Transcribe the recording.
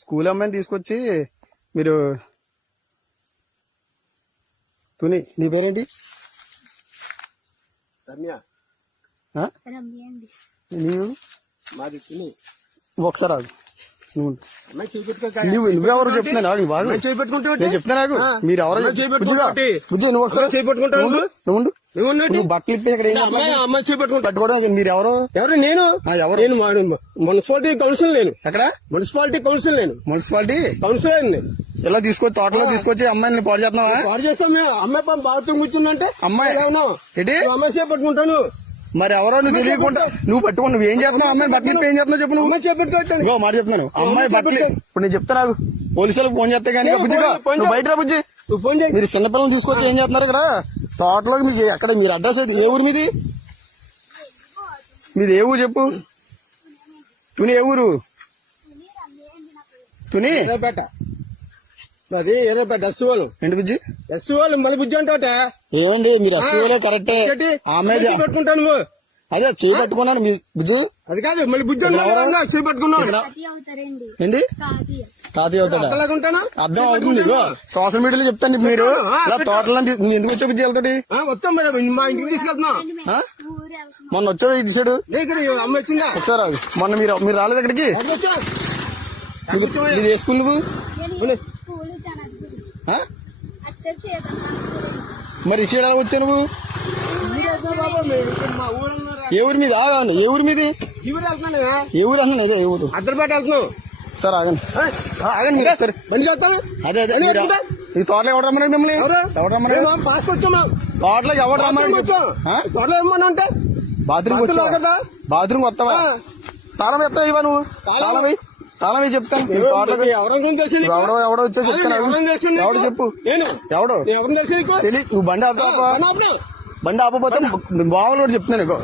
School అమ్మాయిని తీసుకొచ్చి మీరు తుని నీ పేరేంటి? రమ్య. ఆ? నీవు మాది తుని. ఒకసారి ఆగు. అమ్మాయి చేపెట్టుకో. నువ్వెవరు చెప్తున్నా నాకు బాగా చేపెట్టుకుంటా నేను చెప్తున్నా నాకు మీరు ఎవరో బుజ్జి నువ్వు ఒకసారి చేపెట్టుకుంటావు. నువ్వు బట్టలు ఇప్పి ఇక్కడ అమ్మాయి చేపెట్టుకుంటా. పట్టుకోవడం మీరు ఎవరు? ఎవరు? నేను ఎవరు? నేను మున్సిపాలిటీ కౌన్సిల్. నేను ఎక్కడ? Municipality council. నేను మున్సిపాలిటీ కౌన్సిలర్. నేను ఇలా తీసుకొచ్చి తోటలో తీసుకొచ్చి అమ్మాయిని పాడు చేస్తున్నావా? పాడు చేస్తాం మేము. అమ్మాయి బాత్రూమ్ కూర్చుందంటే అమ్మాయి ఏంటి అమ్మాయి చేపట్టుకుంటాను. మరి ఎవరో నువ్వు తెలియకుండా నువ్వు పట్టుకుని నువ్వు ఏం చేస్తున్నావు? అమ్మాయి బట్టలు ఇప్పి ఏం చేస్తున్నావు చెప్పు. నువ్వు అమ్మాయి చేపట్టుకుంటాను. ఇంకో మాట చెప్తున్నాను. అమ్మాయి బట్టలు ఇప్పుడు నేను చెప్తా నాకు పోలీసులకు ఫోన్ చేస్తే కానీ బుజ్జిగా నువ్వు బయట రా బుజ్జి. ఫోన్ చేయి. మీరు చిన్నపిల్లలు తీసుకొచ్చి ఏం చేస్తున్నారు ఇక్కడ తోటలో? మీకు ఎక్కడ మీరు అడ్రస్ అయితే ఏ ఊరు మీది? మీది ఏ ఊరు చెప్పు. తుని ఏ ఊరు? తుని ఎర్రపేట. అది ఎర్రపేట ఎస్సీఓలు. ఏంటి బుజ్జి? ఎస్సీఓలు మళ్ళీ బుజ్జి అంటే ఏమండి మీరు ఎస్సీఓలే కరెక్టే. ఆమె పెట్టుకుంటాను నువ్వు. అదే చేయి పట్టుకున్నాను మీ బుజ్జు. అది కాదు మళ్ళీ బుజ్జి చేయి పట్టుకున్నావు. ఏంటి తాతయ్య అవుతాడా? అర్థం అవుతుంది. సోషల్ మీడియాలో చెప్తాను మీరు ఇలా తోటలో ఎందుకు వచ్చే బుజ్జి వెళ్తాడు? వస్తాం మా ఇంటికి తీసుకెళ్తున్నా. మొన్న వచ్చాడు ఇటు సైడు అమ్మ వచ్చిందా? ఒకసారి మొన్న మీరు రాలేదు అక్కడికి? మీరు ఏ స్కూల్ నువ్వు? మరి ఇటు సైడ్ ఎలా వచ్చావు నువ్వు? ఏ ఊరి మీద? ఏ ఊరి మీది? ఏ ఊరు అన్నా? అదే ఏ ఊరు? అద్దరిపేట వెళ్తున్నావు. సార్ ఆగండి ఆగండి మీరు సరే అదే అదే ఈ తోటలో ఎవరు రమ్మన్నాడు మిమ్మల్ని? ఎవరు రమ్మన్నాడు? తోటలో ఎవరు రమ్మన్నాడు? తోటలో ఏమన్నా బాత్రూమ్ వచ్చావా? బాత్రూమ్ వస్తావా? తాళం ఎత్తావు ఇవా నువ్వు? తాళం చెప్తాను. ఎవడో వచ్చా చెప్తాను. ఎవడు చెప్పు. ఎవడు తెలియదు. నువ్వు బండి ఆపుతావా? బండి ఆపపోతే బావులు కూడా చెప్తున్నాను.